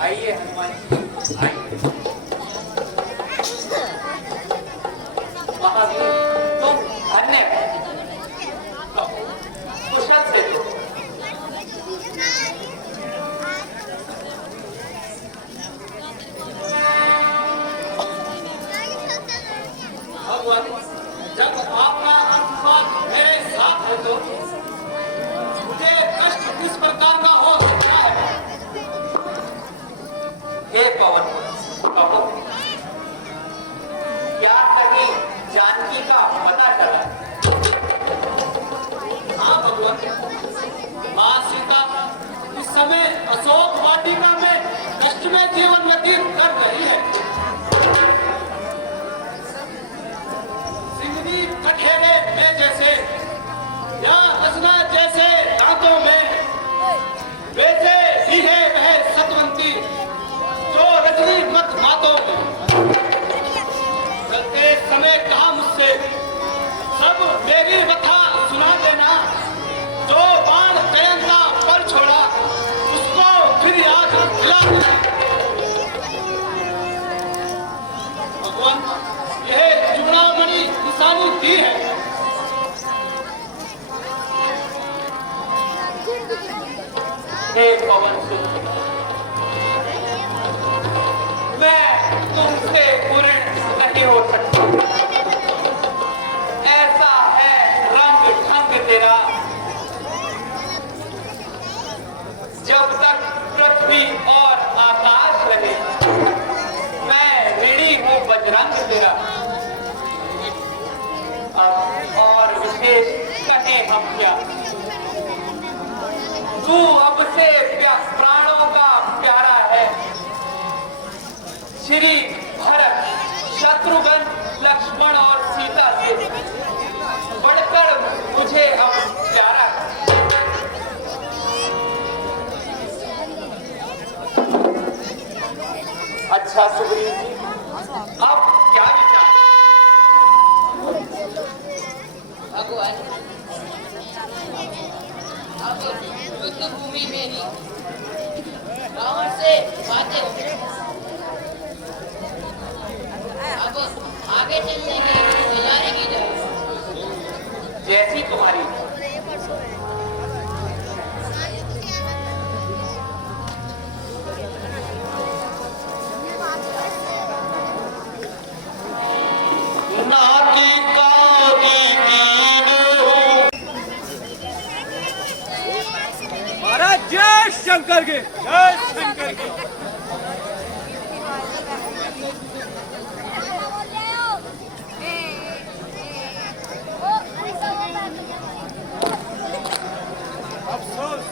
आइए हनुमान जी, आइए। महावीर तुम धन्य हो। कुशल से दो। भगवान जब आपका आशीर्वाद मेरे साथ है तो मुझे कष्ट किस प्रकार का हो सकता है? हे पवन कहो, क्या कहीं जानकी का पता चला? हाँ भगवान, माँ सीता इस समय अशोक वाटिका में कष्ट में जीवन व्यतीत कर रही है। सिंगनी कठेरे में जैसे या असना जैसे दांतों में वैसे ही है वह सतवंती जो रजनी मत मातों में। चलते समय कहा मुझसे सब मेरी कथा सुना देना, जो बाण कयंता पर छोड़ा उसको फिर याद दिला देना। भगवान यह चूड़ामणि निशानी दी है। हे पवन सुत, मैं तुमसे पूर्ण नहीं हो सकता। ऐसा है रंग ढंग तेरा, जब तक पृथ्वी और आकाश रहे मैं ऋणी हूँ बजरंग तेरा। अब और विशेष कहें हम क्या, तू अब से प्राणों का प्यारा है। श्री भरत, शत्रुघ्न, लक्ष्मण और सीता से बढ़कर मुझे अब प्यारा है। अच्छा सुग्रीव जी, अब क्या विचार? भगवान अब युद्ध भूमि में ही रावण से बातें हो गई। अब आगे चलने की तैयारी की जाए। जैसी तुम्हारी जय शंकर के, जय शंकर के। अफसोस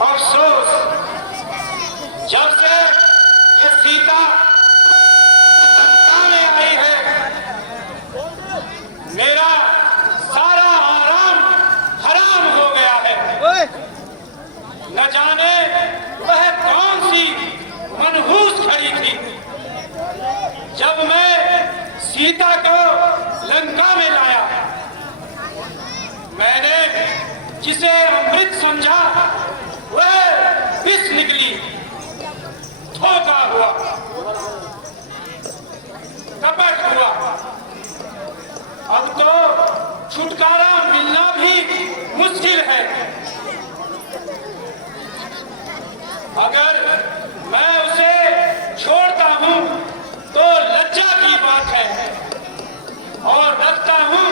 अफसोस, जब से ये सीता लंका में आई है मेरा सारा आराम हराम हो गया है। न जाने वह कौन सी मनहूस खड़ी थी। जब मैं सीता को लंका में लाया, मैंने जिसे अमृत समझा वह विष निकली। धोखा हुआ, कपट हुआ। अब तो छुटकारा मिलना भी मुश्किल है। अगर मैं उसे छोड़ता हूं तो लज्जा की बात है, और रखता हूं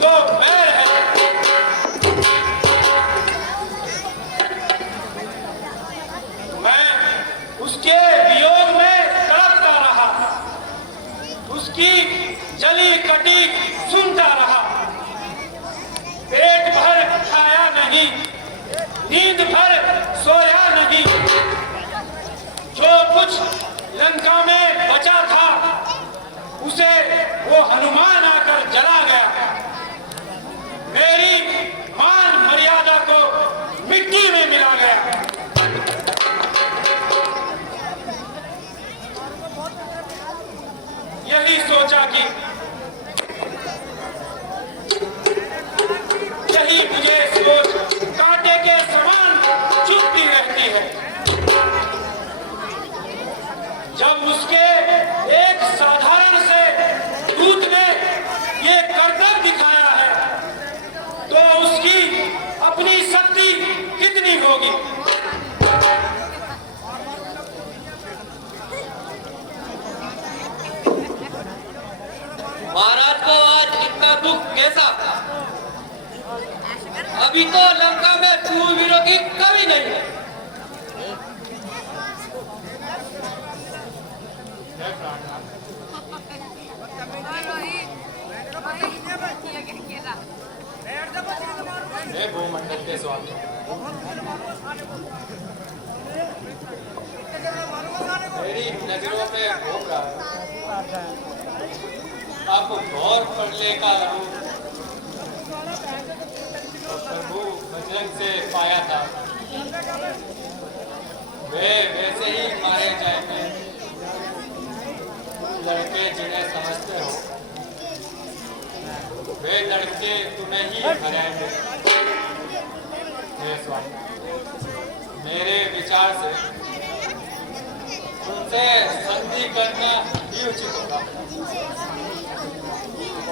तो बैर है। सूरवीरों की कमी नहीं है। मैं भूमंडल के स्वामी मेरी नजरों में घूम रहा है अब घोर पड़ने का रूप प्रभु बजरंग से पाया था। वे वैसे ही मारे जाएंगे लड़के जिन्हें समझते हो वे लड़के तुम्हें ही हराएंगे। हे स्वामी मेरे विचार से उनसे संधि करना ही उचित होगा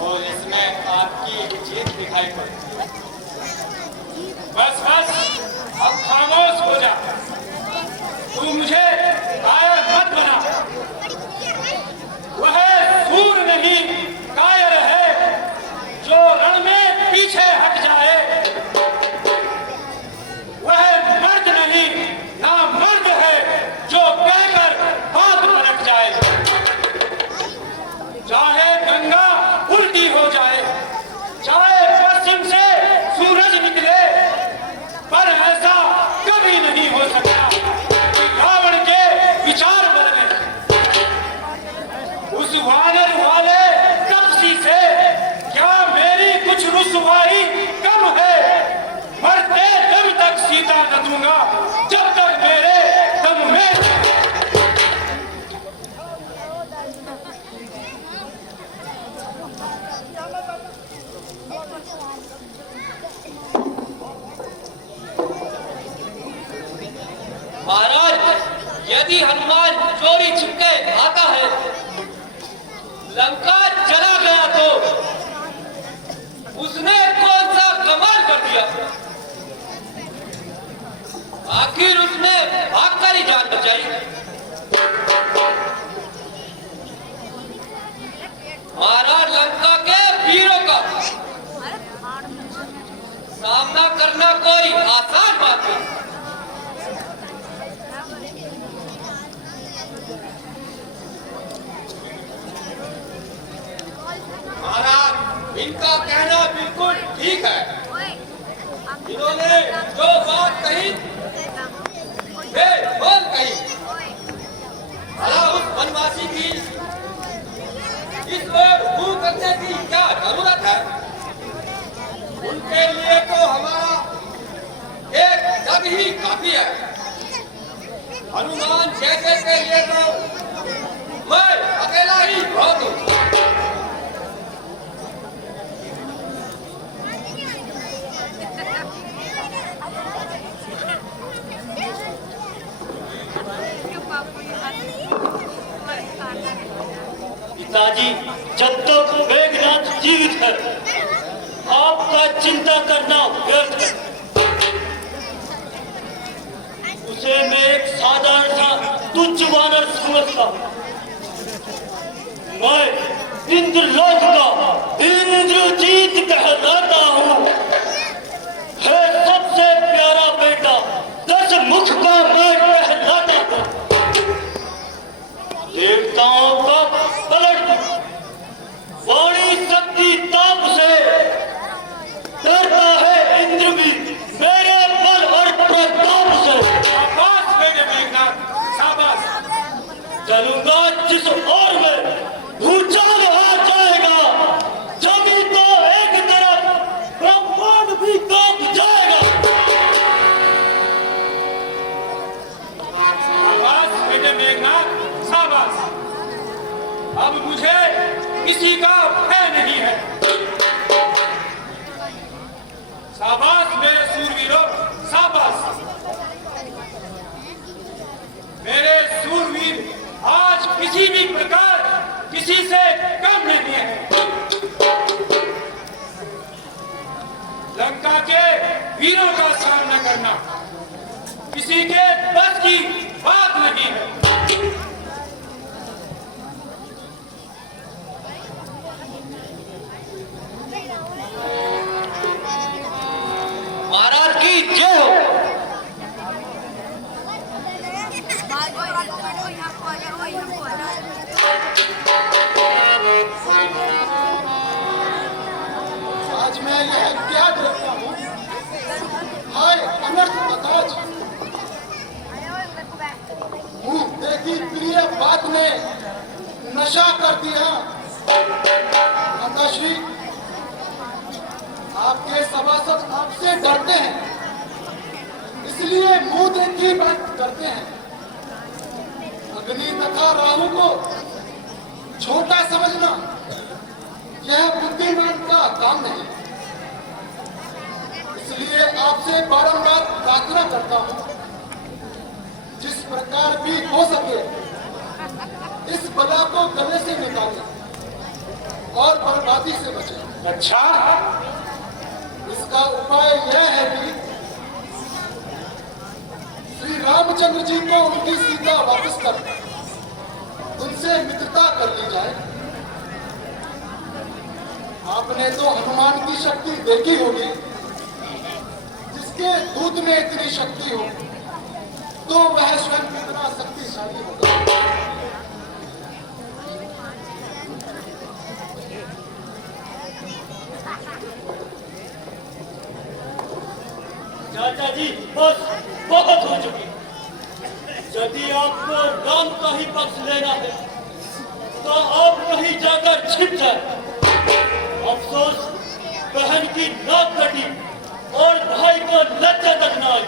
और इसमें आपकी जीत दिखाई पड़ती है। बस बस अब खामोश हो जा। तू मुझे कायर मत बना। वह सूर नहीं कायर है जो रण में पीछे हट जाए। वह मर्द नहीं ना मर्द है जो कहकर हाथ पलट जाए। चाहे गंगा उल्टी हो जाए, चाहे पश्चिम से सूरज निकले, पर ऐसा कभी नहीं हो सकता कि रावण के विचार बदले। उस वानर वाले तपसी से क्या मेरी कुछ रुसवाई कम है? मरते दम तक सीता न दूंगा जब तक मेरे दम में। महाराज, यदि हनुमान चोरी छिपके आता है, लंका चला गया तो उसने कौन सा कमाल कर दिया? आखिर उसने भागकर ही जान बचाई। महाराज, लंका के वीरों का सामना करना कोई आसान बात नहीं। महाराज, इनका कहना बिल्कुल ठीक है। इन्होंने जो बात कही वे बोल कही। भला उस वनवासी की इस पर मुंह करने की क्या जरूरत है? उनके लिए तो हमारा एक जग ही काफी है। हनुमान जैसे के लिए तो मैं अकेला ही बहुत हूँ। पिताजी, जब तक मेघनाथ जीवित है आपका चिंता करना व्यर्थ है। उसे मैं एक साधारण सा तुच्छ वानर समझता हूँ। मैं इंद्रलोक का इंद्रजीत कहलाता हूँ। है सबसे प्यारा बेटा, 10 मुख का मैं कहलाता हूँ। देवताओं का पलट वाणी शक्ति ताप से डरता है इंद्र भी मेरे बल और प्रताप से। शाबाश मेरे मेघनाथ, शाबाश। चलूंगा जिस ओर में भूचाल आ जाएगा, जमी तो एक तरफ ब्रह्मांड भी कांप जाएगा। शाबाश मेरे मेघनाथ, शाबाश। अब मुझे किसी का भय नहीं है। शाबाश मेरे सूरवीरों, शाबाश। मेरे सूरवीर आज किसी भी प्रकार किसी से कम नहीं है। लंका के वीरों का सामना करना किसी के बस की बात नहीं है। महाराज की जय हो। आपने नशा कर दिया। माताश्री, आपके सभासद आपसे डरते हैं, इसलिए मुंह देखी बात करते हैं। अग्नि तथा राहु को छोटा समझना यह बुद्धिमान का काम नहीं। इसलिए आपसे बारंबार प्रार्थना करता हूं, जिस प्रकार भी हो सके इस बला को गले से निकालें और बर्बादी से बचें। अच्छा, इसका उपाय यह है कि श्री रामचंद्र जी को उनकी सीता वापस कर उनसे मित्रता कर ली जाए। आपने तो हनुमान की शक्ति देखी होगी, जिसके दूध में इतनी शक्ति हो तो वह स्वयं कितना शक्तिशाली होगा। चाचा जी, बस बहुत हो चुकी। यदि आपको राम का ही पक्ष लेना है तो आप कहीं जाकर छिप जाए। अफसोस बहन की नाक कटी और भाई को लज्जा तक न आई।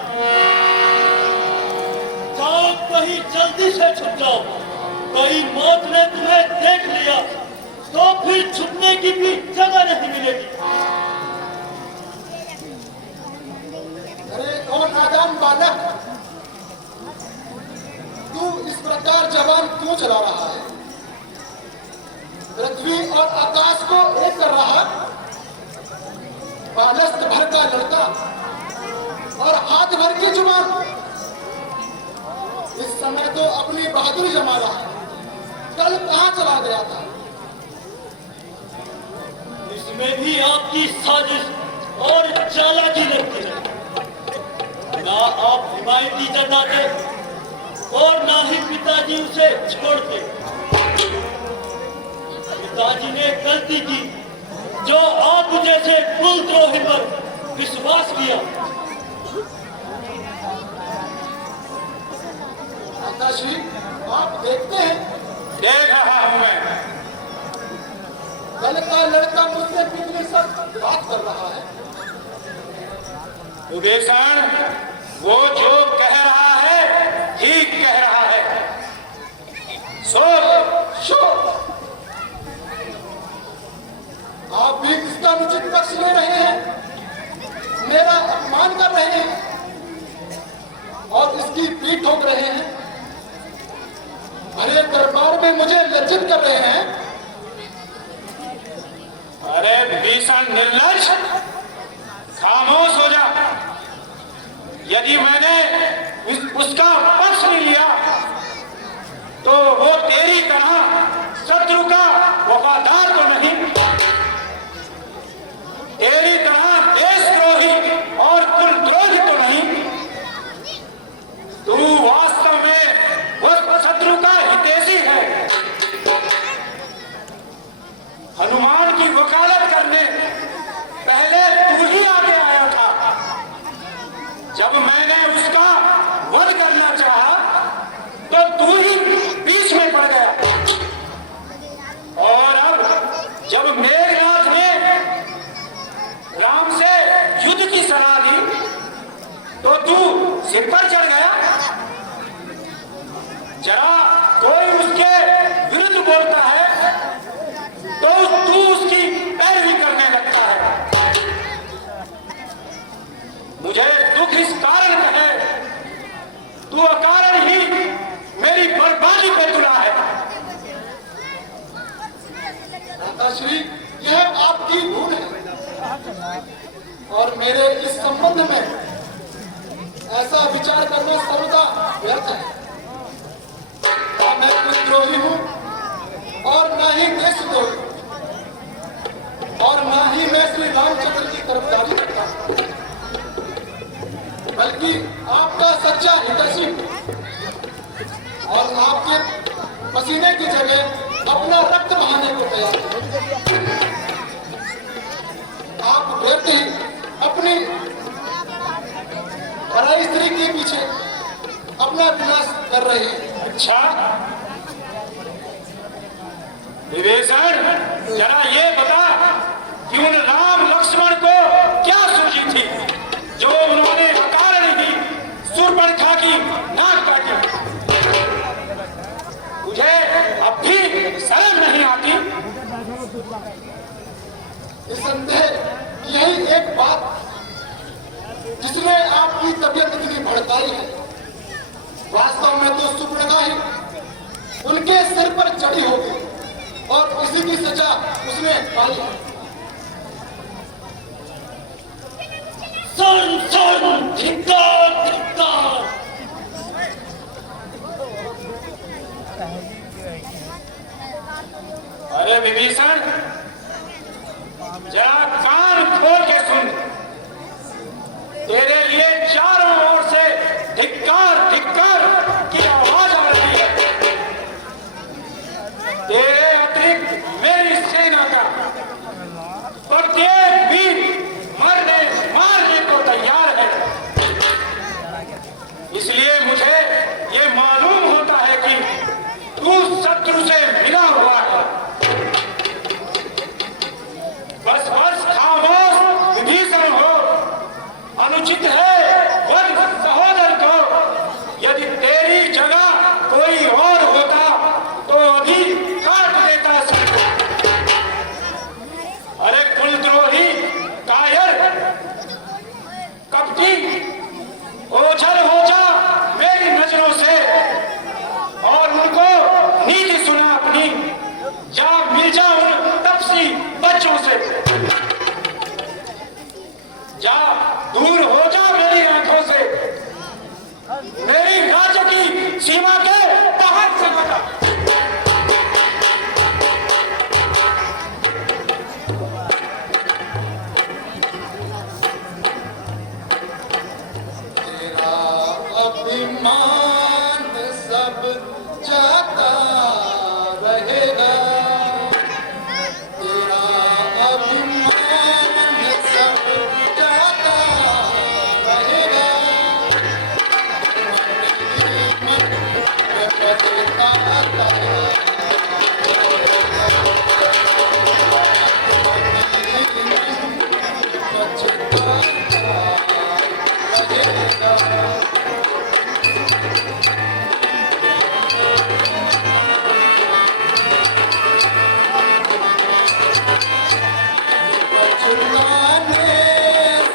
जाओ कहीं जल्दी से छुप जाओ। कहीं मौत ने तुम्हें देख लिया तो फिर छुपने की भी जगह नहीं मिलेगी। अरे ओ नादान बालक, तू इस प्रकार जवान क्यों चला रहा है? पृथ्वी और आकाश को एक कर रहा बालस्त भर का लड़का और हाथ भर की जुबान इस समय तो अपनी बहादुरी जमा रहा है। कल कहां चला गया था? इसमें भी आपकी साजिश और चालाकी लगती है। ना आप हिमायती जताते और ना ही पिताजी उसे छोड़ते। पिताजी ने गलती की जो आप जैसे कुलद्रोही पर विश्वास किया। माताश्री, आप देखते हैं, देख रहा हूं मैं। कल का लड़का मुझसे कितनी सख्त बात कर रहा है। विभीषण, वो जो कह रहा है ठीक कह रहा है। सो आप भी इसका उचित पक्ष ले रहे हैं, मेरा अपमान कर रहे हैं और इसकी पीठ ठोक रहे हैं। भरे दरबार में मुझे लज्जित कर रहे हैं। अरे विभीषण निर्लज, खामोश हो जा। यदि मैंने उसका पक्ष नहीं लिया तो वो तेरी तरह शत्रु का वफादार तो नहीं, तेरी तरह देशद्रोही और कुलद्रोही तो नहीं। तू वास्तव में उस शत्रु का हितैषी है। हनुमान की वकालत करने पहले तू ही आगे आया था। जब मैंने उसका वध करना चाहा तो तू ही बीच में पड़ गया। और अब जब मेघनाथ ने राम से युद्ध की सलाह दी तो तू सिर पर चढ़ गया। जरा कोई उसके विरुद्ध बोलता है तो तू उसकी पैरवी करने लगता है। मुझे दुख इस कारण का है, तू अकारण ही मेरी बर्बादी पे तुला है। माताश्री, यह आपकी भूल है और मेरे इस संबंध में ऐसा विचार करना सर्वदा व्यर्थ है। ना मैं कुलद्रोही हूं और ना ही देशद्रोही, और ना ही मैं श्री रामचंद्र की तरफदारी करता हूं, बल्कि आपका सच्चा हितैषी और आपके पसीने की जगह अपना रक्त बहाने को तैयार है। आप व्यर्थ ही अपनी पराई स्त्री के पीछे अपना विनाश कर रहे हैं। अच्छा, विभीषण, जरा ये बता कि उन राम लक्ष्मण को क्या सूझी थी जो उन्होंने अकारण ही शूर्पणखा की नाक काटी? तुझे अब भी शर्म नहीं आती? निसंदेह यही एक बात जिसने आपकी तबीयत इतनी भड़काई है। वास्तव में तो शूर्पणखा ही उनके सिर पर चढ़ी होगी और इसी की सजा उसने पाई है। सुन सुन, धिक्कार धिक्कार। अरे विभीषण, जरा कान खोल के सुन। तेरे लिए चारों ओर से धिक्कार धिक्कार की आवाज आ रही है। तेरे अतिरिक्त मेरी सेना का प्रत्येक वीर मारने को तैयार है। इसलिए मुझे ये मालूम होता है कि तू शत्रु से मिला हुआ है। बस बस खामोश विभीषण हो। अनुचित है वध सहोदर को। यदि तेरी जगह कोई और होता तो अभी काट देता सबको। अरे कुलद्रोही, कायर, कपटी, ओझल हो जा मेरी नजरों से और उनको नीति सुना अपनी। जा मिल जा उन तपसी बच्चों से। जा दूर हो जा मेरी आंखों से। मेरी राज्य की सीमा के बाहर से बता। तेरा अभिमान सब जाता रहेगा। तेरा अभिमान सब जाता रहेगा। मन में पछताता छुड़ाने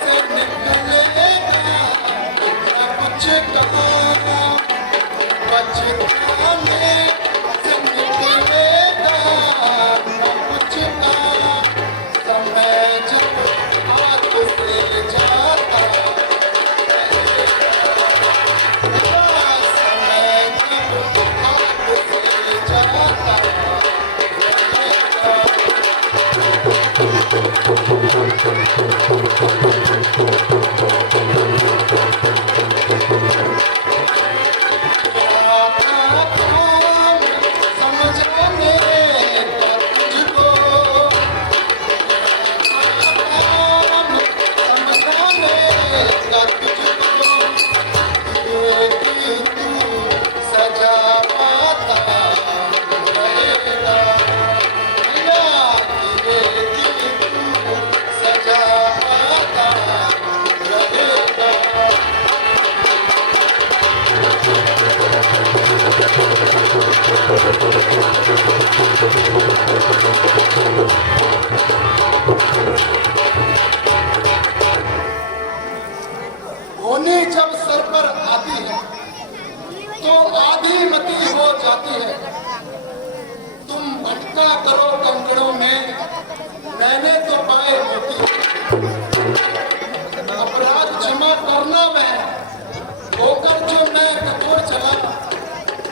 से निकलेगा न कुछ काम। पछताने से निकलेगा न कुछ काम। समय जब हाथ से जाता समय जब हाथ से जाता होनी जब सर पर आती है तो आधी मती हो जाती है। तुम भटका करो कंकड़ों में, मैंने तो पाए मोती। अपराध क्षमा करना मैं होकर जो मैं कठोर चला।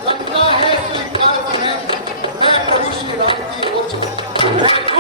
लगना है स्वीकार तुम्हें, मैं प्रभु श्री राम की ओर चला।